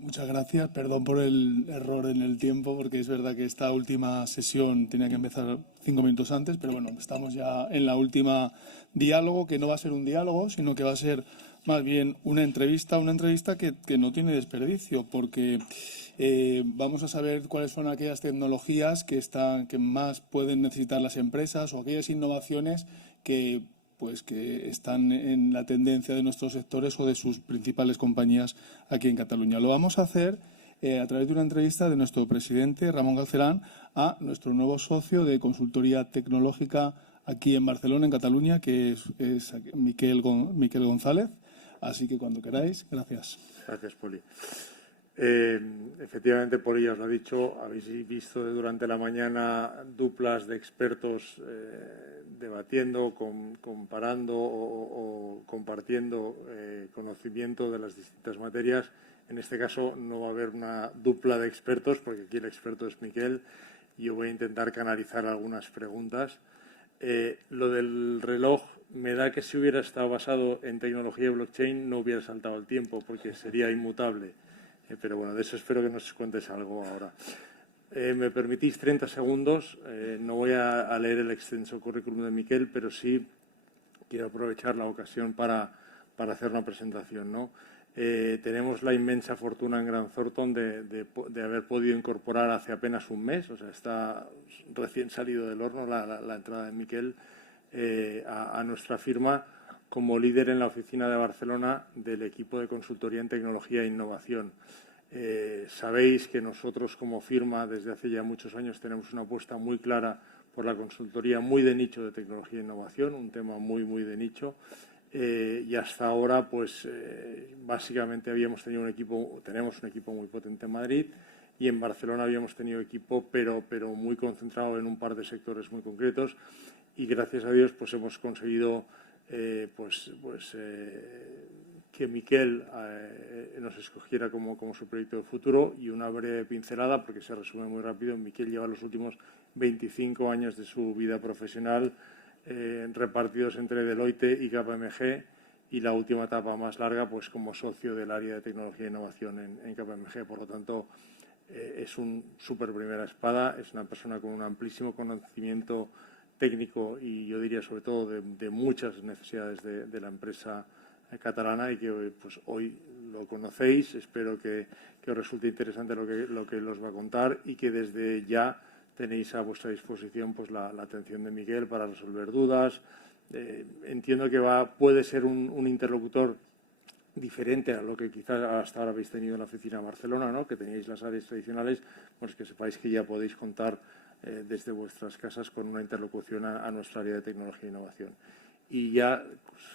Muchas gracias. Perdón por el error en el tiempo, porque es verdad que esta última sesión tenía que empezar 5 minutos antes, pero bueno, estamos ya en la última diálogo, que no va a ser un diálogo, sino que va a ser más bien una entrevista que no tiene desperdicio, porque vamos a saber cuáles son aquellas tecnologías que más pueden necesitar las empresas o aquellas innovaciones que están en la tendencia de nuestros sectores o de sus principales compañías aquí en Cataluña. Lo vamos a hacer a través de una entrevista de nuestro presidente, Ramón Galcerán, a nuestro nuevo socio de consultoría tecnológica aquí en Barcelona, en Cataluña, que es Miquel González. Así que cuando queráis, gracias. Gracias, Poli. Efectivamente, Poli ya os lo ha dicho, habéis visto durante la mañana duplas de expertos debatiendo, comparando o compartiendo conocimiento de las distintas materias. En este caso no va a haber una dupla de expertos, porque aquí el experto es Miquel, y yo voy a intentar canalizar algunas preguntas. Lo del reloj, me da que si hubiera estado basado en tecnología de blockchain no hubiera saltado el tiempo, porque sería inmutable. Pero bueno, de eso espero que nos cuentes algo ahora. Me permitís 30 segundos. No voy a leer el extenso currículum de Miquel, pero sí quiero aprovechar la ocasión para hacer una presentación, ¿no? Tenemos la inmensa fortuna en Grant Thornton de haber podido incorporar hace apenas un mes, o sea, está recién salido del horno la entrada de Miquel a nuestra firma como líder en la oficina de Barcelona del equipo de consultoría en tecnología e innovación. Sabéis que nosotros como firma desde hace ya muchos años tenemos una apuesta muy clara por la consultoría muy de nicho de tecnología e innovación, un tema muy de nicho. Y hasta ahora, pues básicamente tenemos un equipo muy potente en Madrid y en Barcelona habíamos tenido equipo, pero muy concentrado en un par de sectores muy concretos. Y gracias a Dios, pues hemos conseguido que Miquel nos escogiera como su proyecto de futuro. Y una breve pincelada, porque se resume muy rápido. Miquel lleva los últimos 25 años de su vida profesional repartidos entre Deloitte y KPMG, y la última etapa más larga pues como socio del área de tecnología e innovación en KPMG. Por lo tanto, es un súper primera espada, es una persona con un amplísimo conocimiento técnico y yo diría sobre todo de muchas necesidades de la empresa catalana, y que pues hoy lo conocéis. Espero que os resulte interesante lo que os va a contar, y que desde ya tenéis a vuestra disposición pues la atención de Miquel para resolver dudas. Entiendo que puede ser un interlocutor diferente a lo que quizás hasta ahora habéis tenido en la oficina de Barcelona, ¿no? Que teníais las áreas tradicionales, pues que sepáis que ya podéis contar desde vuestras casas con una interlocución a nuestra área de tecnología e innovación. Y ya,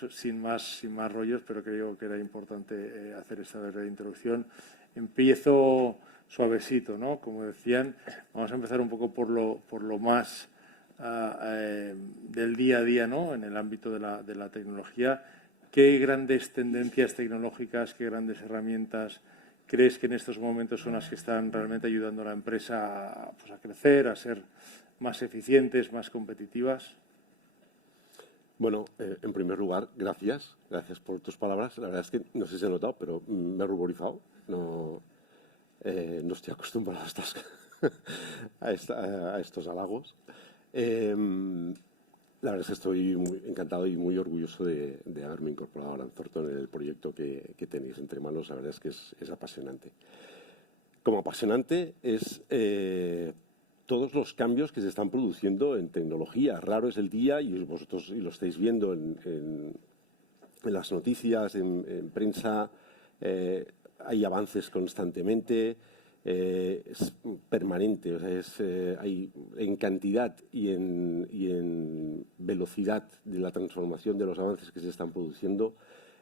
sin más rollos, pero creo que era importante hacer esta breve introducción. Empiezo suavecito, ¿no? Como decían, vamos a empezar un poco por lo más del día a día, ¿no? En el ámbito de la tecnología. ¿Qué grandes tendencias tecnológicas, qué grandes herramientas crees que en estos momentos son las que están realmente ayudando a la empresa a crecer, a ser más eficientes, más competitivas? Bueno, en primer lugar, gracias por tus palabras. La verdad es que no sé si se ha notado, pero me he ruborizado. No estoy acostumbrado a estos halagos. La verdad es que estoy muy encantado y muy orgulloso de haberme incorporado a Grant Thornton en el proyecto que tenéis entre manos. La verdad es que es apasionante. Como apasionante es todos los cambios que se están produciendo en tecnología. Raro es el día, y vosotros lo estáis viendo en las noticias, en prensa, hay avances constantemente, es permanente, o sea, hay en cantidad y en velocidad de la transformación de los avances que se están produciendo.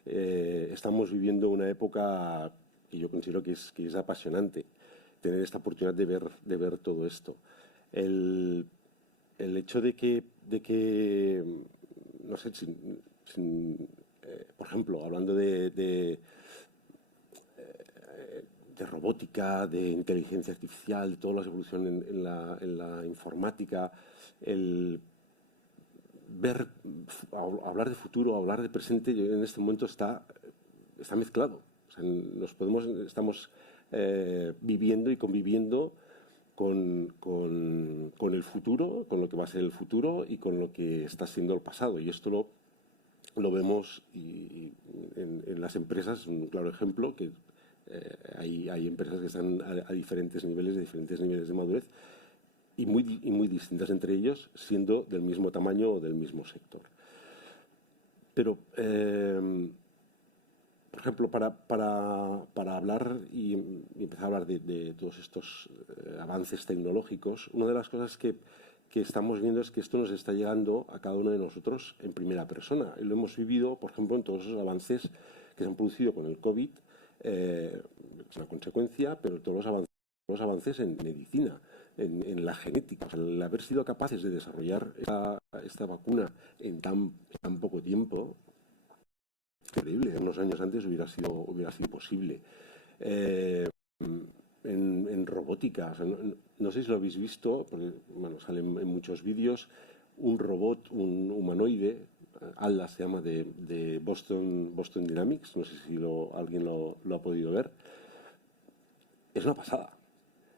Estamos viviendo una época que yo considero que es apasionante, tener esta oportunidad de ver todo esto. El hecho de que no sé, por ejemplo, hablando de robótica, de inteligencia artificial, de todas las evoluciones en la informática, hablar de futuro, hablar de presente, en este momento está mezclado. O sea, estamos viviendo y conviviendo con el futuro, con lo que va a ser el futuro y con lo que está siendo el pasado. Y esto lo vemos en las empresas, un claro ejemplo, que hay empresas que están a diferentes niveles de madurez y muy distintas entre ellos, siendo del mismo tamaño o del mismo sector. Pero, por ejemplo, para hablar y empezar a hablar de todos estos avances tecnológicos, una de las cosas que estamos viendo es que esto nos está llegando a cada uno de nosotros en primera persona. Y lo hemos vivido, por ejemplo, en todos esos avances que se han producido con el COVID, es una consecuencia, pero todos los avances en medicina, en la genética. O sea, el haber sido capaces de desarrollar esta vacuna en tan poco tiempo, increíble. Unos años antes hubiera sido posible. En robótica, o sea, no sé si lo habéis visto, porque bueno, salen en muchos vídeos, un robot, un humanoide, Atlas se llama, de Boston Dynamics, no sé si alguien lo ha podido ver. Es una pasada.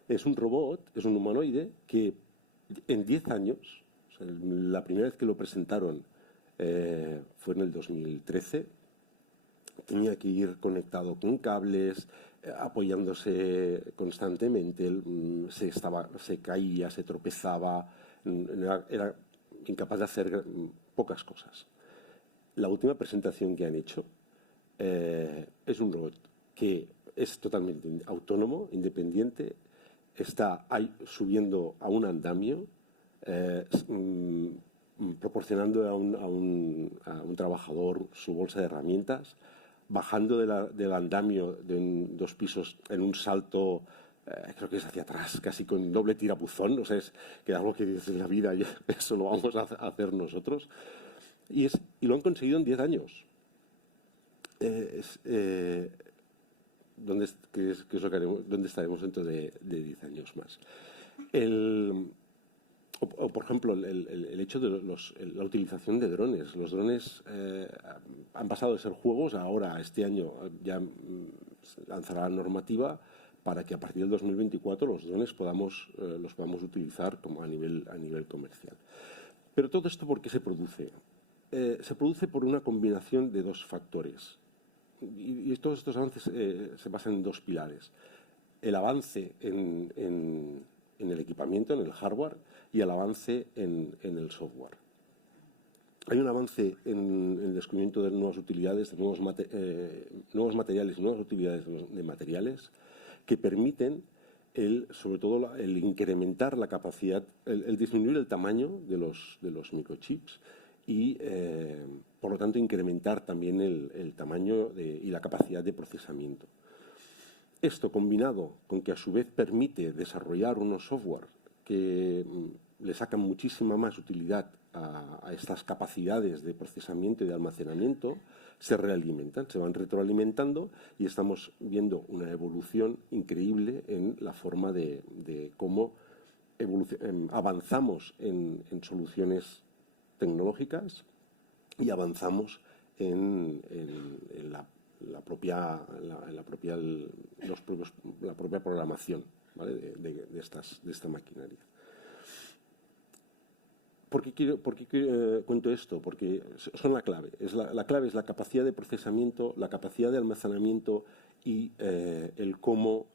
Es un robot, es un humanoide que en 10 años, o sea, la primera vez que lo presentaron fue en el 2013, tenía que ir conectado con cables, apoyándose constantemente, se caía, se tropezaba, era incapaz de hacer pocas cosas. La última presentación que han hecho es un robot que es totalmente autónomo, independiente, está ahí subiendo a un andamio, proporcionando a un trabajador su bolsa de herramientas, bajando del andamio de 2 pisos en un salto, creo que es hacia atrás, casi con doble tirabuzón, o sea, es que algo que dices en la vida, eso lo vamos a hacer nosotros. Y lo han conseguido en 10 años. ¿Dónde estaremos dentro de 10 años más? O por ejemplo, el hecho de la utilización de drones. Los drones han pasado de ser juegos, ahora este año ya lanzará la normativa para que a partir del 2024 los drones los podamos utilizar como a nivel comercial. Pero todo esto, ¿por qué se produce? Se produce por una combinación de 2 factores. Y todos estos avances se basan en 2 pilares. El avance en el equipamiento, en el hardware, y el avance en el software. Hay un avance en el descubrimiento de nuevas utilidades, de nuevos materiales y nuevas utilidades de materiales que permiten sobre todo el incrementar la capacidad, el disminuir el tamaño de los microchips y, por lo tanto, incrementar también el tamaño y la capacidad de procesamiento. Esto combinado con que a su vez permite desarrollar unos software que le sacan muchísima más utilidad a estas capacidades de procesamiento y de almacenamiento, se realimentan, se van retroalimentando y estamos viendo una evolución increíble en la forma de cómo avanzamos en soluciones tecnológicas y avanzamos en la propia programación, ¿vale? de esta maquinaria. ¿Por qué cuento esto? Porque son la clave. La clave es la capacidad de procesamiento, la capacidad de almacenamiento y el cómo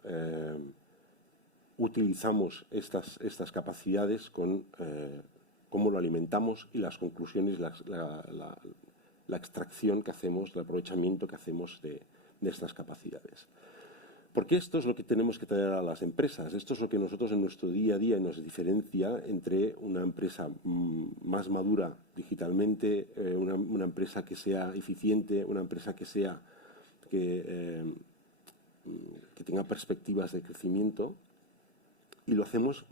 utilizamos estas capacidades, cómo lo alimentamos y las conclusiones, la extracción que hacemos, el aprovechamiento que hacemos de estas capacidades. Porque esto es lo que tenemos que traer a las empresas. Esto es lo que nosotros en nuestro día a día nos diferencia entre una empresa más madura digitalmente, una empresa que sea eficiente, una empresa que tenga perspectivas de crecimiento. Y lo hacemos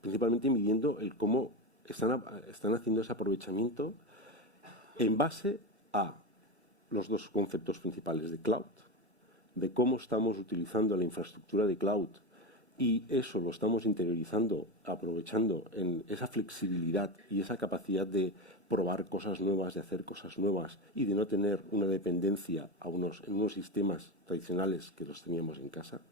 principalmente midiendo el cómo están haciendo ese aprovechamiento en base a los 2 conceptos principales de cloud, de cómo estamos utilizando la infraestructura de cloud y eso lo estamos interiorizando, aprovechando en esa flexibilidad y esa capacidad de probar cosas nuevas, de hacer cosas nuevas y de no tener una dependencia en unos sistemas tradicionales que los teníamos en casa.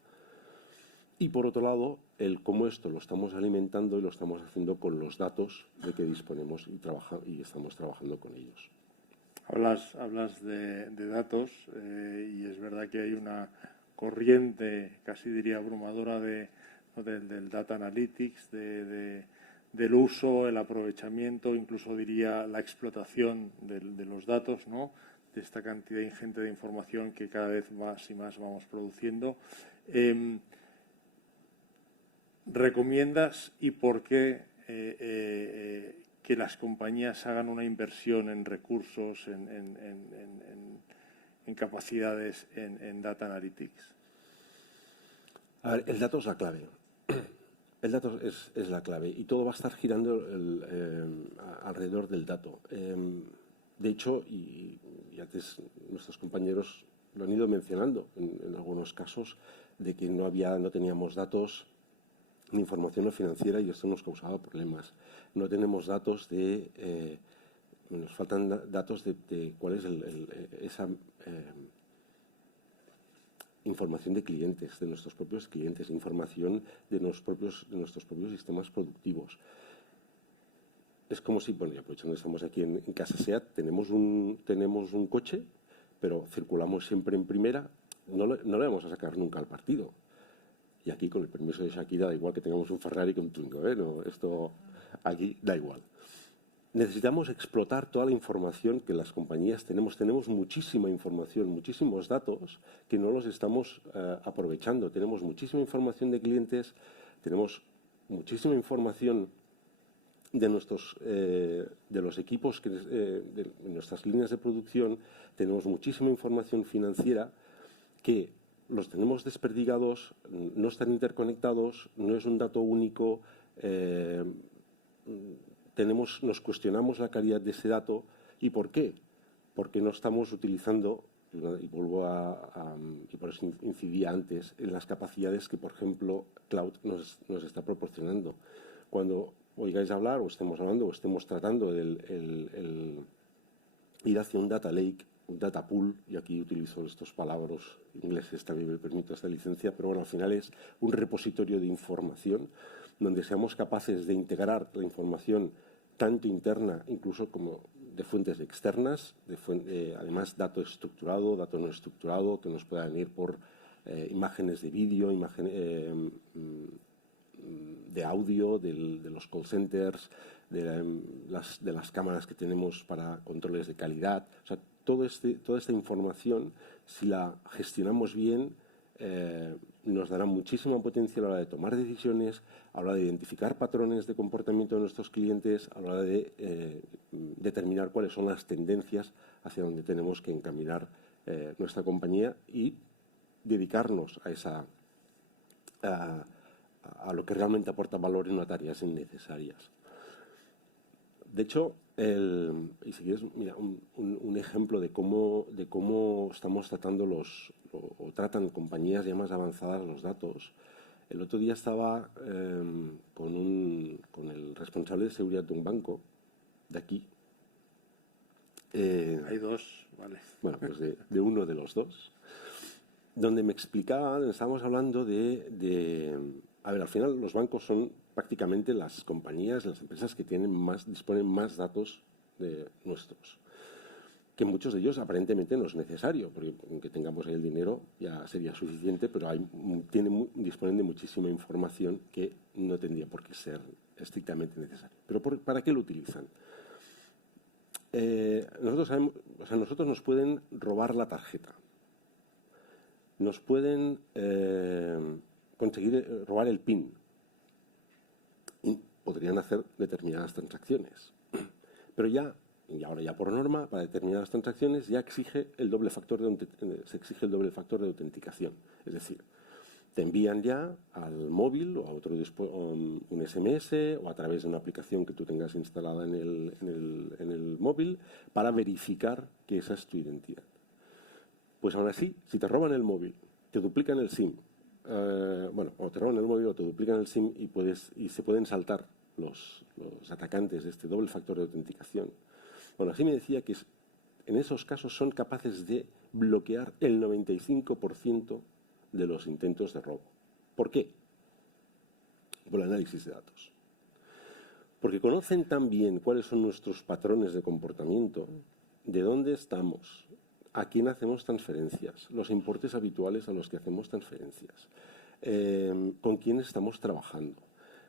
Y por otro lado, el cómo esto lo estamos alimentando y lo estamos haciendo con los datos de que disponemos y estamos trabajando con ellos. Hablas de datos y es verdad que hay una corriente, casi diría abrumadora, del data analytics, del uso, el aprovechamiento, incluso diría la explotación de los datos, ¿no? De esta cantidad ingente de información que cada vez más y más vamos produciendo. ¿Recomiendas y por qué que las compañías hagan una inversión en recursos, en capacidades, en data analytics? A ver, el dato es la clave. El dato es la clave y todo va a estar girando alrededor del dato. De hecho, y antes nuestros compañeros lo han ido mencionando en algunos casos, de que no teníamos datos ni información financiera y esto nos causaba problemas. No tenemos datos nos faltan datos de cuál es esa información de clientes, de nuestros propios clientes, información de nuestros propios sistemas productivos. Es como si, bueno, aprovechando que estamos aquí en Casa SEAT, tenemos un coche, pero circulamos siempre en primera, no le vamos a sacar nunca al partido. Y aquí, con el permiso de Shakira, da igual que tengamos un Ferrari que un Twingo, ¿eh? No, esto aquí da igual. Necesitamos explotar toda la información que las compañías tenemos. Tenemos muchísima información, muchísimos datos que no los estamos aprovechando. Tenemos muchísima información de clientes, tenemos muchísima información de los equipos, de nuestras líneas de producción, tenemos muchísima información financiera que los tenemos desperdigados, no están interconectados, no es un dato único, nos cuestionamos la calidad de ese dato. ¿Y por qué? Porque no estamos utilizando, y y por eso incidía antes, en las capacidades que, por ejemplo, Cloud nos está proporcionando. Cuando oigáis hablar o estemos hablando o estemos tratando el ir hacia un data lake, un data pool, y aquí utilizo estos palabras ingleses, también me permito esta licencia, pero bueno, al final es un repositorio de información donde seamos capaces de integrar la información tanto interna, incluso como de fuentes externas, además dato estructurado, dato no estructurado, que nos puedan ir por imágenes de vídeo, de audio, de los call centers, de las cámaras que tenemos para controles de calidad. O sea, toda esta información, si la gestionamos bien, nos dará muchísima potencia a la hora de tomar decisiones, a la hora de identificar patrones de comportamiento de nuestros clientes, a la hora de determinar cuáles son las tendencias hacia donde tenemos que encaminar nuestra compañía y dedicarnos a lo que realmente aporta valor en unas tareas innecesarias. De hecho, y si quieres, mira, un ejemplo de cómo estamos tratando o tratan compañías ya más avanzadas los datos. El otro día estaba con el responsable de seguridad de un banco de aquí. Hay dos, vale. Bueno, pues de uno de los dos, donde me explicaban, estábamos hablando a ver, al final los bancos son prácticamente las compañías, las empresas que disponen más datos de nuestros. Que muchos de ellos aparentemente no es necesario, porque aunque tengamos ahí el dinero ya sería suficiente, pero disponen de muchísima información que no tendría por qué ser estrictamente necesaria. ¿Pero para qué lo utilizan? Nosotros nos pueden robar la tarjeta, nos pueden conseguir robar el PIN y podrían hacer determinadas transacciones. Pero ahora ya por norma, para determinadas transacciones ya se exige el doble factor de autenticación. Es decir, te envían ya al móvil o a otro un SMS o a través de una aplicación que tú tengas instalada en el móvil para verificar que esa es tu identidad. Pues aún así, si te roban el móvil, te duplican el SIM, o te roban el móvil o te duplican el SIM y se pueden saltar los atacantes de este doble factor de autenticación. Bueno, así me decía que en esos casos son capaces de bloquear el 95% de los intentos de robo. ¿Por qué? por el análisis de datos. Porque conocen también cuáles son nuestros patrones de comportamiento, de dónde estamos, a quién hacemos transferencias, los importes habituales a los que hacemos transferencias, con quién estamos trabajando.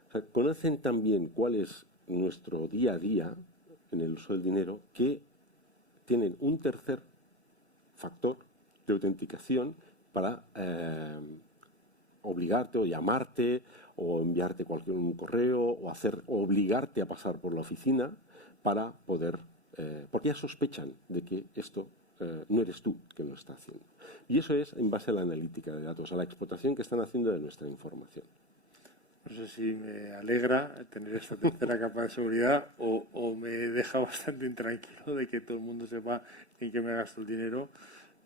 O sea, conocen también cuál es nuestro día a día en el uso del dinero, que tienen un tercer factor de autenticación para obligarte o llamarte o enviarte un correo o obligarte a pasar por la oficina para poder, porque ya sospechan de que esto no eres tú que lo está haciendo. Y eso es en base a la analítica de datos, a la explotación que están haciendo de nuestra información. No sé si me alegra tener esta tercera capa de seguridad o me deja bastante intranquilo de que todo el mundo sepa en qué me gasto el dinero.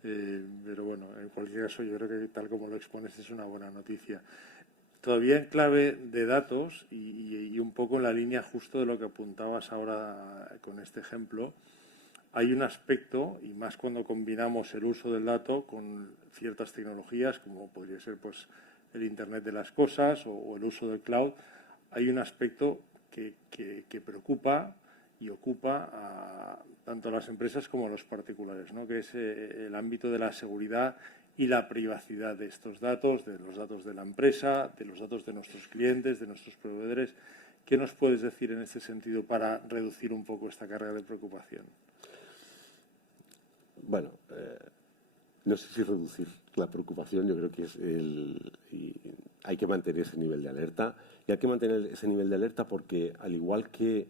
Pero bueno, en cualquier caso yo creo que tal como lo expones es una buena noticia. Todavía en clave de datos y un poco en la línea justo de lo que apuntabas ahora con este ejemplo, hay un aspecto, y más cuando combinamos el uso del dato con ciertas tecnologías, como podría ser pues el Internet de las cosas o el uso del cloud, hay un aspecto que preocupa y ocupa tanto a las empresas como a los particulares, ¿no? Que es el ámbito de la seguridad y la privacidad de estos datos, de los datos de la empresa, de los datos de nuestros clientes, de nuestros proveedores. ¿Qué nos puedes decir en este sentido para reducir un poco esta carga de preocupación? Bueno, no sé si reducir la preocupación, yo creo que hay que mantener ese nivel de alerta. Y hay que mantener ese nivel de alerta porque, al igual que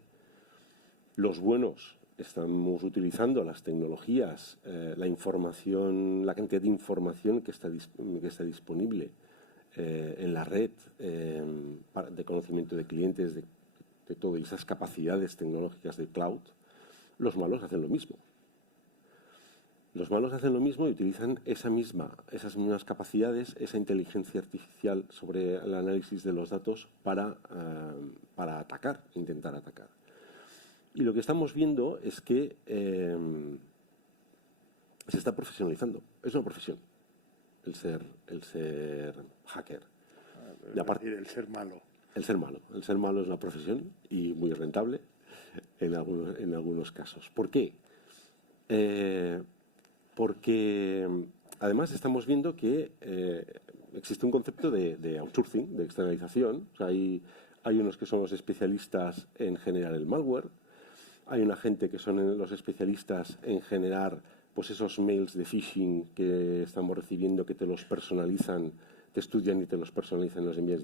los buenos estamos utilizando las tecnologías, la información, la cantidad de información que está disponible en la red de conocimiento de clientes, de todas esas capacidades tecnológicas de cloud, los malos hacen lo mismo. Los malos hacen lo mismo y utilizan esas mismas capacidades, esa inteligencia artificial sobre el análisis de los datos para atacar, intentar atacar. Y lo que estamos viendo es que se está profesionalizando. Es una profesión el ser hacker. Y aparte, el ser malo. El ser malo. El ser malo es una profesión y muy rentable en algunos casos. ¿Por qué? Porque además estamos viendo que existe un concepto de outsourcing, de externalización. O sea, hay unos que son los especialistas en generar el malware, hay una gente que son los especialistas en generar pues esos mails de phishing que estamos recibiendo, que te los personalizan, te estudian y te los personalizan, los envías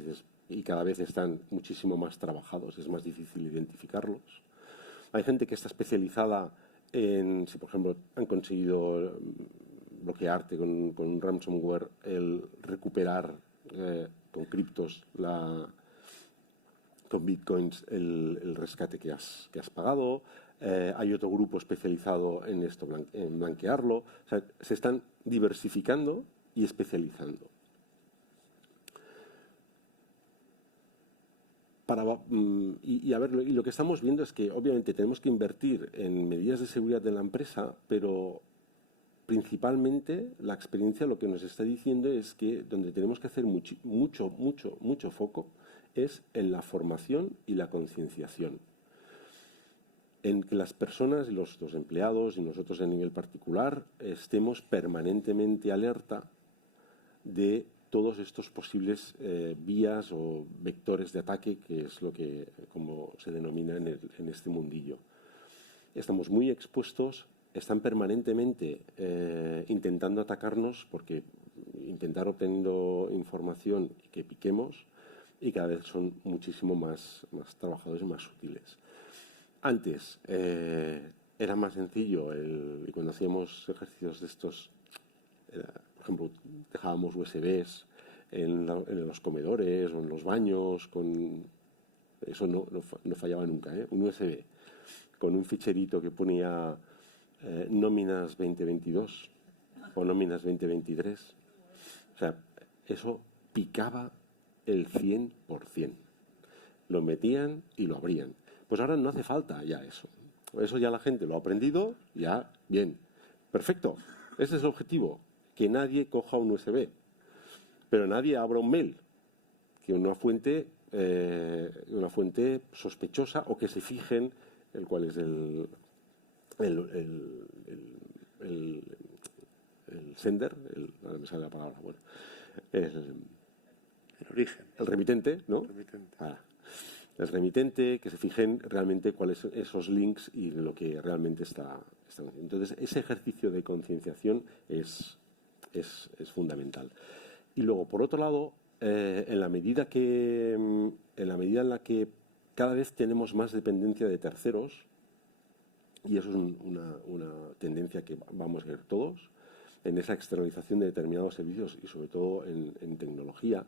y cada vez están muchísimo más trabajados, es más difícil identificarlos. Hay gente que está especializada en, si por ejemplo han conseguido bloquearte con un ransomware, el recuperar con criptos, con bitcoins, el rescate que has pagado. Hay otro grupo especializado en esto, en blanquearlo. O sea, se están diversificando y especializando. Y lo que estamos viendo es que obviamente tenemos que invertir en medidas de seguridad de la empresa, pero principalmente la experiencia lo que nos está diciendo es que donde tenemos que hacer mucho foco es en la formación y la concienciación. En que las personas, los empleados y nosotros a nivel particular estemos permanentemente alerta de todos estos posibles vías o vectores de ataque, que es lo que como se denomina en este mundillo. Estamos muy expuestos, están permanentemente intentando atacarnos, porque intentar obteniendo información y que piquemos, y cada vez son muchísimo más trabajadores y más útiles. Antes era más sencillo y cuando hacíamos ejercicios de estos, por ejemplo, dejábamos USBs en los comedores o en los baños, eso no fallaba nunca, un USB con un ficherito que ponía nóminas 2022 o nóminas 2023. O sea, eso picaba el 100%. Lo metían y lo abrían. Pues ahora no hace falta ya eso. Eso ya la gente lo ha aprendido, ya, bien. Perfecto. Ese es el objetivo. Que nadie coja un USB. Pero nadie abra un mail. Que una fuente una fuente sospechosa o que se fijen el cuál es el sender, ahora me sale la palabra, bueno, El origen. el remitente, ¿no? Remitente. El remitente, que se fijen realmente cuáles son esos links y lo que realmente está haciendo. Entonces, ese ejercicio de concienciación es fundamental. Y luego, por otro lado, en la medida en la que cada vez tenemos más dependencia de terceros, y eso es una tendencia que vamos a ver todos, en esa externalización de determinados servicios y sobre todo en tecnología,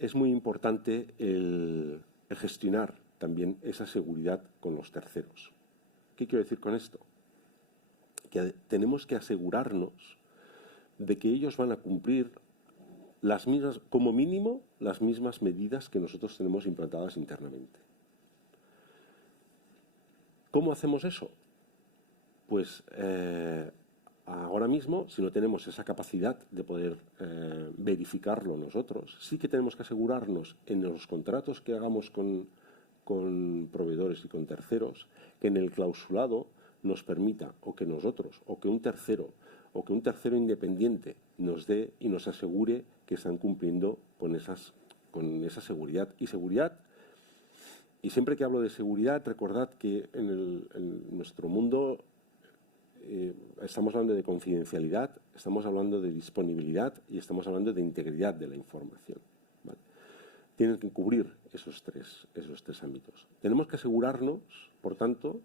es muy importante el gestionar también esa seguridad con los terceros. ¿Qué quiero decir con esto? Que tenemos que asegurarnos de que ellos van a cumplir las mismas, como mínimo, las mismas medidas que nosotros tenemos implantadas internamente. ¿Cómo hacemos eso? Pues ahora mismo, si no tenemos esa capacidad de poder verificarlo nosotros, sí que tenemos que asegurarnos en los contratos que hagamos con proveedores y con terceros, que en el clausulado nos permita, o que nosotros, o que un tercero independiente nos dé y nos asegure que están cumpliendo con esa seguridad. Y siempre que hablo de seguridad, recordad que en nuestro mundo estamos hablando de confidencialidad, estamos hablando de disponibilidad y estamos hablando de integridad de la información, ¿vale? Tienen que cubrir esos tres ámbitos. Tenemos que asegurarnos, por tanto,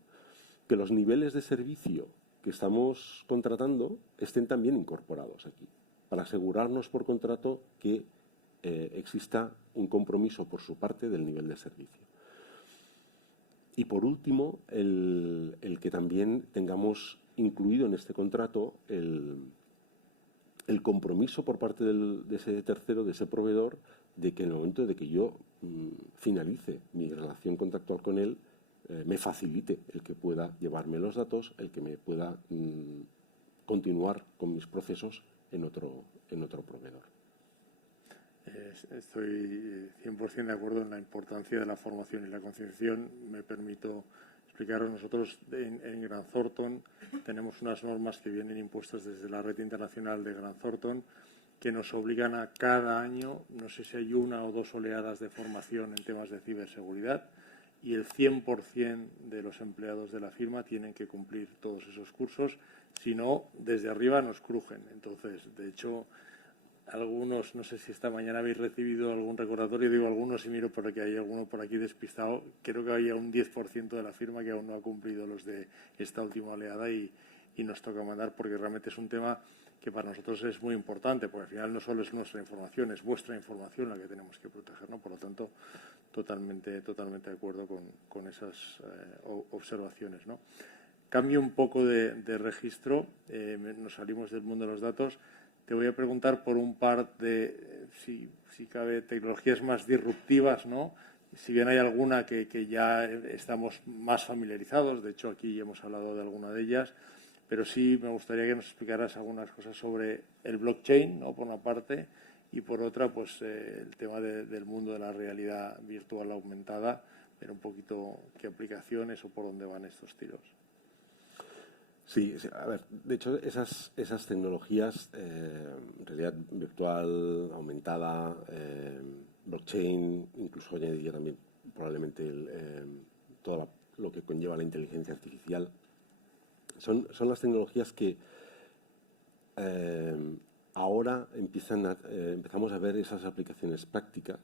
que los niveles de servicio que estamos contratando estén también incorporados aquí, para asegurarnos por contrato que exista un compromiso por su parte del nivel de servicio. Y por último, el que también tengamos incluido en este contrato el compromiso por parte de ese tercero, de ese proveedor, de que en el momento de que yo finalice mi relación contractual con él, me facilite el que pueda llevarme los datos, el que me pueda continuar con mis procesos en otro proveedor. Estoy 100% de acuerdo en la importancia de la formación y la concienciación. Me permito explicaros, nosotros en Grant Thornton tenemos unas normas que vienen impuestas desde la red internacional de Grant Thornton que nos obligan a cada año, no sé si hay una o dos oleadas de formación en temas de ciberseguridad, y el 100% de los empleados de la firma tienen que cumplir todos esos cursos, si no, desde arriba nos crujen. Entonces, de hecho, algunos, no sé si esta mañana habéis recibido algún recordatorio, digo algunos y miro porque hay alguno por aquí despistado, creo que había un 10% de la firma que aún no ha cumplido los de esta última oleada y nos toca mandar, porque realmente es un tema que para nosotros es muy importante, porque al final no solo es nuestra información, es vuestra información la que tenemos que proteger, ¿no? Por lo tanto, totalmente de acuerdo con esas observaciones, ¿no? Cambio un poco de registro, nos salimos del mundo de los datos. Te voy a preguntar por un par de, si cabe, tecnologías más disruptivas, ¿no? Si bien hay alguna que ya estamos más familiarizados, de hecho aquí hemos hablado de alguna de ellas, pero sí me gustaría que nos explicaras algunas cosas sobre el blockchain, ¿no? Por una parte, y por otra, pues el tema del mundo de la realidad virtual aumentada, ver un poquito qué aplicaciones o por dónde van estos tiros. Sí, a ver, de hecho esas tecnologías, realidad virtual, aumentada, blockchain, incluso añadiría también probablemente todo lo que conlleva la inteligencia artificial, son las tecnologías que ahora empezamos a ver esas aplicaciones prácticas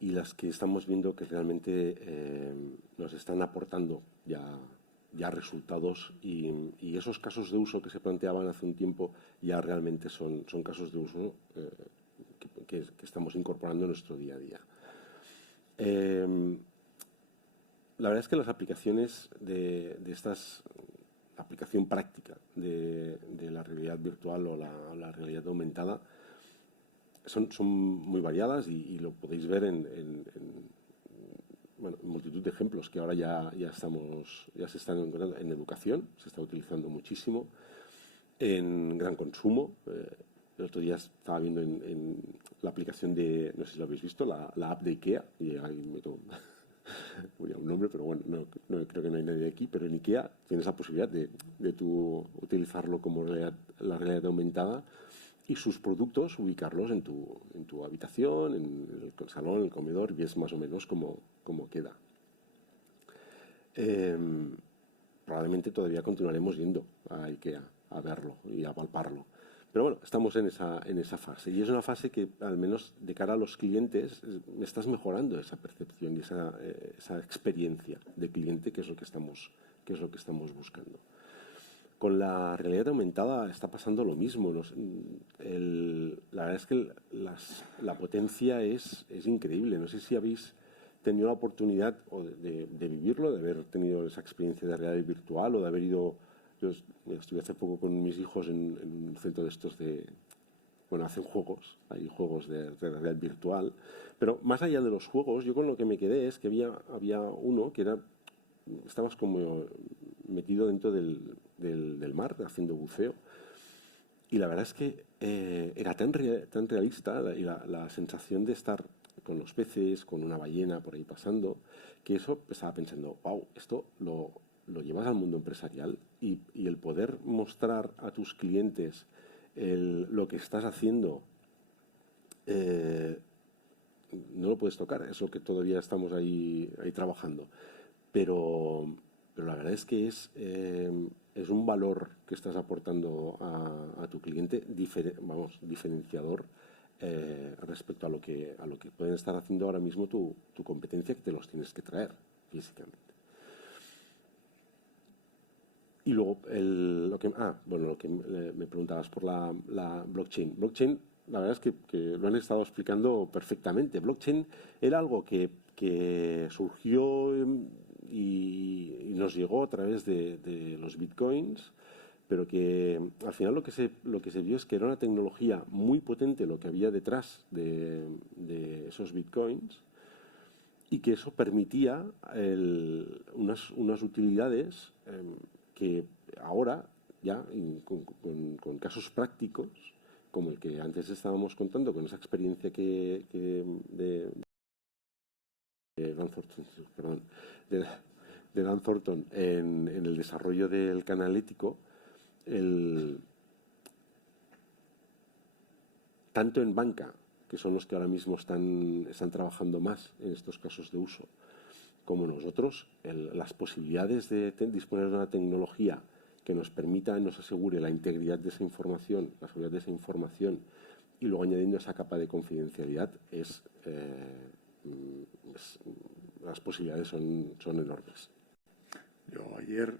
y las que estamos viendo que realmente nos están aportando ya resultados y esos casos de uso que se planteaban hace un tiempo ya realmente son casos de uso que estamos incorporando en nuestro día a día. La verdad es que las aplicaciones de estas aplicación práctica de la realidad virtual o la realidad aumentada son muy variadas y lo podéis ver en multitud de ejemplos que ahora ya se están encontrando en educación, se está utilizando muchísimo, en gran consumo. El otro día estaba viendo la aplicación de, no sé si lo habéis visto, la app de IKEA, y ahí meto un nombre, pero bueno, no creo que no hay nadie aquí, pero en IKEA tienes la posibilidad de tú utilizarlo como la realidad aumentada y sus productos ubicarlos en tu habitación, en el salón, en el comedor, y ves más o menos cómo queda. Probablemente todavía continuaremos yendo a IKEA a verlo y a palparlo. Pero bueno, estamos en esa fase. Y es una fase que, al menos de cara a los clientes, estás mejorando esa percepción y esa experiencia de cliente, que es lo que estamos buscando. Con la realidad aumentada está pasando lo mismo. La verdad es que la potencia es increíble. No sé si habéis tenido la oportunidad de vivirlo, de haber tenido esa experiencia de realidad virtual o de haber ido. Yo estuve hace poco con mis hijos en un centro de estos bueno, hacen juegos, hay juegos de realidad virtual, pero más allá de los juegos, yo con lo que me quedé es que había uno que estabas como metido dentro del mar, haciendo buceo, y la verdad es que era tan realista y la sensación de estar con los peces, con una ballena por ahí pasando, que eso estaba pensando, wow, esto lo llevas al mundo empresarial y el poder mostrar a tus clientes lo que estás haciendo, no lo puedes tocar, es lo que todavía estamos ahí trabajando. Pero la verdad es que es un valor que estás aportando a tu cliente, diferenciador respecto a lo que pueden estar haciendo ahora mismo tu competencia, que te los tienes que traer físicamente. Y luego, lo que me preguntabas por la blockchain. Blockchain, la verdad es que lo han estado explicando perfectamente. Blockchain era algo que surgió y nos llegó a través de los bitcoins, pero que al final lo que se vio es que era una tecnología muy potente lo que había detrás de esos bitcoins, y que eso permitía unas utilidades que ahora ya con casos prácticos, como el que antes estábamos contando, con esa experiencia de Dan Thornton en el desarrollo del canalético, tanto en banca, que son los que ahora mismo están trabajando más en estos casos de uso, como nosotros, las posibilidades de disponer de una tecnología que nos permita y nos asegure la integridad de esa información, la seguridad de esa información, y luego añadiendo esa capa de confidencialidad, las posibilidades son enormes. Yo ayer,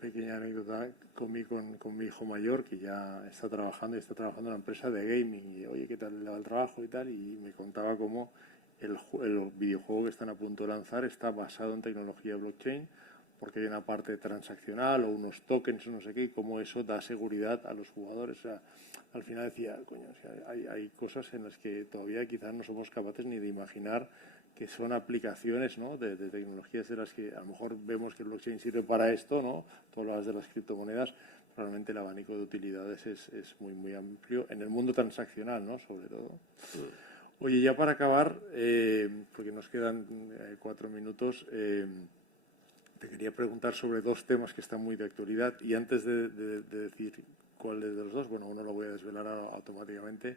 pequeña anécdota, comí con mi hijo mayor, que ya está trabajando en una empresa de gaming, y oye, ¿qué tal le va el trabajo y tal? Y me contaba cómo el videojuego que están a punto de lanzar está basado en tecnología blockchain, porque hay una parte transaccional o unos tokens o no sé qué, y cómo eso da seguridad a los jugadores. O sea, al final decía, coño, o sea, hay cosas en las que todavía quizás no somos capaces ni de imaginar, que son aplicaciones, ¿no?, de tecnologías de las que a lo mejor vemos que el blockchain sirve para esto, ¿no? Tú hablabas de las criptomonedas, realmente el abanico de utilidades es muy, muy amplio en el mundo transaccional, ¿no?, sobre todo. Sí. Oye, ya para acabar, porque nos quedan 4 minutos, te quería preguntar sobre 2 temas que están muy de actualidad, y antes de decir cuál de los 2, bueno, uno lo voy a desvelar automáticamente,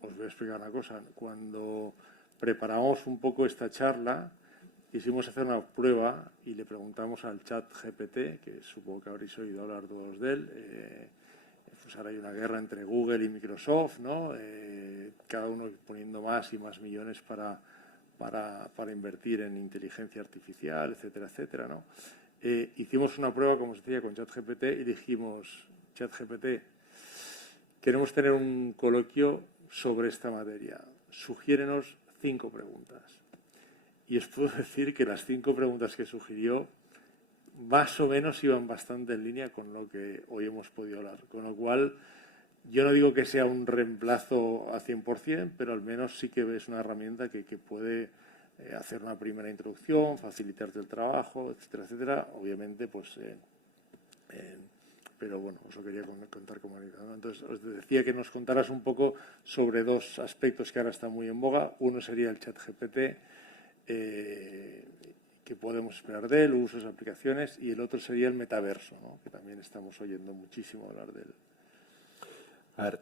os voy a explicar una cosa. Cuando preparamos un poco esta charla, quisimos hacer una prueba y le preguntamos al chat GPT, que supongo que habréis oído hablar todos de él. Pues ahora hay una guerra entre Google y Microsoft, ¿no? Cada uno poniendo más y más millones para invertir en inteligencia artificial, etcétera, etcétera, ¿no? Hicimos una prueba, como os decía, con ChatGPT y dijimos, ChatGPT, queremos tener un coloquio sobre esta materia. Sugiérenos 5 preguntas. Y os puedo decir que las 5 preguntas que sugirió más o menos iban bastante en línea con lo que hoy hemos podido hablar. Con lo cual, yo no digo que sea un reemplazo a 100%, pero al menos sí que es una herramienta que puede hacer una primera introducción, facilitarte el trabajo, etcétera, etcétera. Obviamente, pues pero bueno, os lo quería contar como anécdota, ¿no? Entonces, os decía que nos contaras un poco sobre dos aspectos que ahora están muy en boga. Uno sería el ChatGPT, que podemos esperar de él, usos, aplicaciones, y el otro sería el metaverso, ¿no? Que también estamos oyendo muchísimo hablar de él. A ver,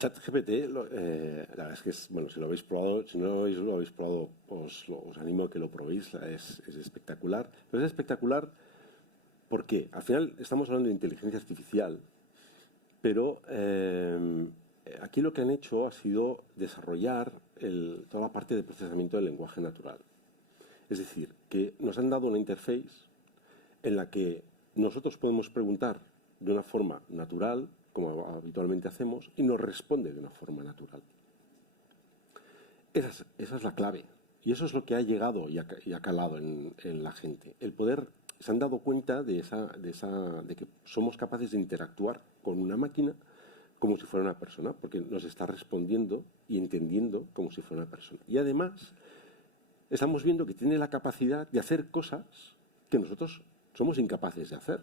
ChatGPT, la verdad es que bueno, si lo habéis probado, si no lo habéis probado, os animo a que lo probéis, es espectacular. Pero es espectacular porque al final estamos hablando de inteligencia artificial, pero aquí lo que han hecho ha sido desarrollar toda la parte de procesamiento del lenguaje natural. Es decir, que nos han dado una interface en la que nosotros podemos preguntar de una forma natural, como habitualmente hacemos, y nos responde de una forma natural. Esa es la clave. Y eso es lo que ha llegado y ha calado en la gente. El poder, se han dado cuenta de que somos capaces de interactuar con una máquina como si fuera una persona, porque nos está respondiendo y entendiendo como si fuera una persona. Y además, estamos viendo que tiene la capacidad de hacer cosas que nosotros somos incapaces de hacer.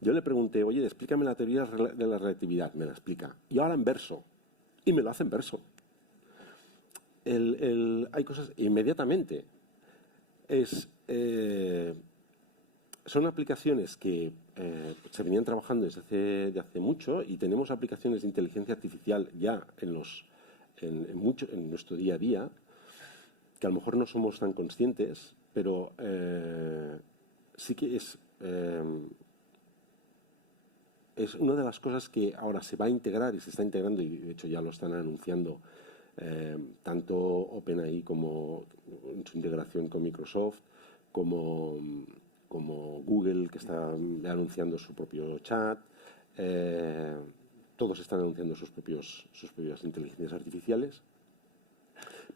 Yo le pregunté, oye, explícame la teoría de la relatividad. Me la explica. Y ahora en verso. Y me lo hace en verso. Hay cosas inmediatamente. Son aplicaciones que se venían trabajando desde hace mucho, y tenemos aplicaciones de inteligencia artificial ya en nuestro día a día, que a lo mejor no somos tan conscientes, pero sí que es una de las cosas que ahora se va a integrar y se está integrando, y de hecho ya lo están anunciando tanto OpenAI como en su integración con Microsoft, como Google, que está anunciando su propio chat. Todos están anunciando sus propias inteligencias artificiales.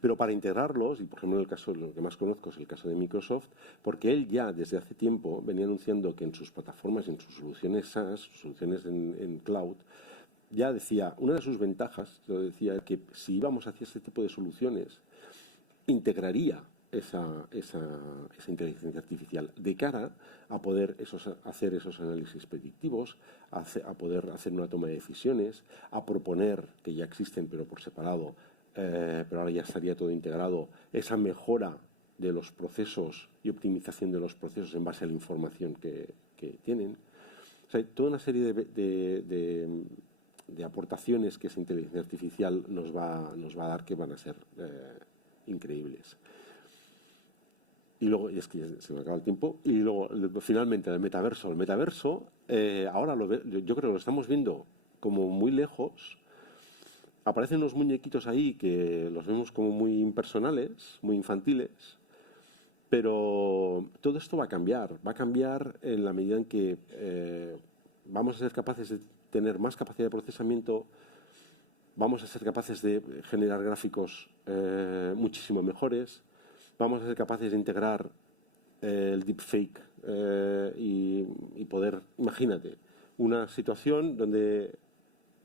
Pero para integrarlos, y por ejemplo en el caso, lo que más conozco es el caso de Microsoft, porque él ya desde hace tiempo venía anunciando que en sus plataformas, en sus soluciones SaaS, sus soluciones en cloud, ya decía, una de sus ventajas, lo decía, que si íbamos hacia este tipo de soluciones, integraría esa inteligencia artificial de cara a poder hacer esos análisis predictivos, a poder hacer una toma de decisiones, a proponer, que ya existen pero por separado, pero ahora ya estaría todo integrado, esa mejora de los procesos y optimización de los procesos en base a la información que tienen. O sea, hay toda una serie de aportaciones que esa inteligencia artificial nos va a dar, que van a ser increíbles. Y luego, y es que ya se me acaba el tiempo, y luego finalmente el metaverso. El metaverso, ahora yo creo que lo estamos viendo como muy lejos. Aparecen unos muñequitos ahí que los vemos como muy impersonales, muy infantiles, pero todo esto va a cambiar en la medida en que vamos a ser capaces de tener más capacidad de procesamiento, vamos a ser capaces de generar gráficos muchísimo mejores, vamos a ser capaces de integrar el deepfake y poder, imagínate, una situación donde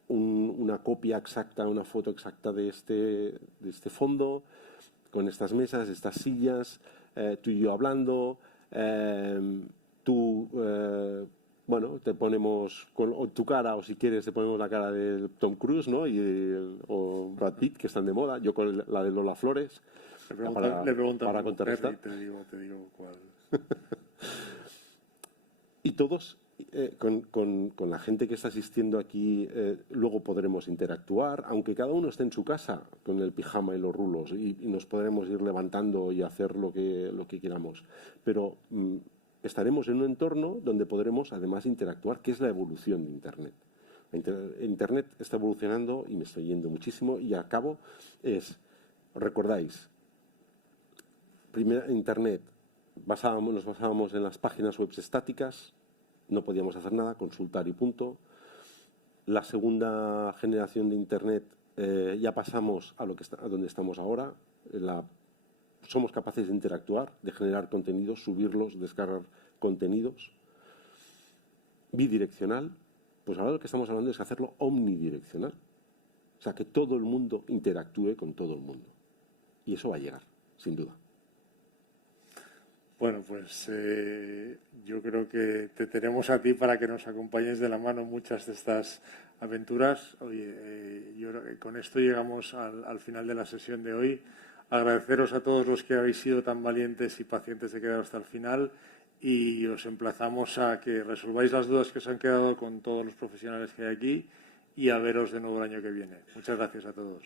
una copia exacta, una foto exacta de este fondo, con estas mesas, estas sillas, tú y yo hablando, bueno, te ponemos con tu cara, o si quieres te ponemos la cara de Tom Cruise, ¿no? O Brad Pitt, que están de moda, yo con la de Lola Flores, le pregunto para contrarrestar. Y te digo cuál. Y todos, con la gente que está asistiendo aquí, luego podremos interactuar, aunque cada uno esté en su casa con el pijama y los rulos, y nos podremos ir levantando y hacer lo que queramos. Pero estaremos en un entorno donde podremos además interactuar, que es la evolución de Internet. Internet está evolucionando, y me estoy yendo muchísimo, y acabo, ¿recordáis? Primero, Internet, nos basábamos en las páginas web estáticas, no podíamos hacer nada, consultar y punto. La segunda generación de Internet, ya pasamos a donde estamos ahora. Somos capaces de interactuar, de generar contenidos, subirlos, descargar contenidos. Bidireccional, pues ahora lo que estamos hablando es hacerlo omnidireccional. O sea, que todo el mundo interactúe con todo el mundo. Y eso va a llegar, sin duda. Bueno, pues yo creo que te tenemos a ti para que nos acompañes de la mano en muchas de estas aventuras. Oye, yo creo que con esto llegamos al final de la sesión de hoy. Agradeceros a todos los que habéis sido tan valientes y pacientes de quedar hasta el final y os emplazamos a que resolváis las dudas que os han quedado con todos los profesionales que hay aquí y a veros de nuevo el año que viene. Muchas gracias a todos.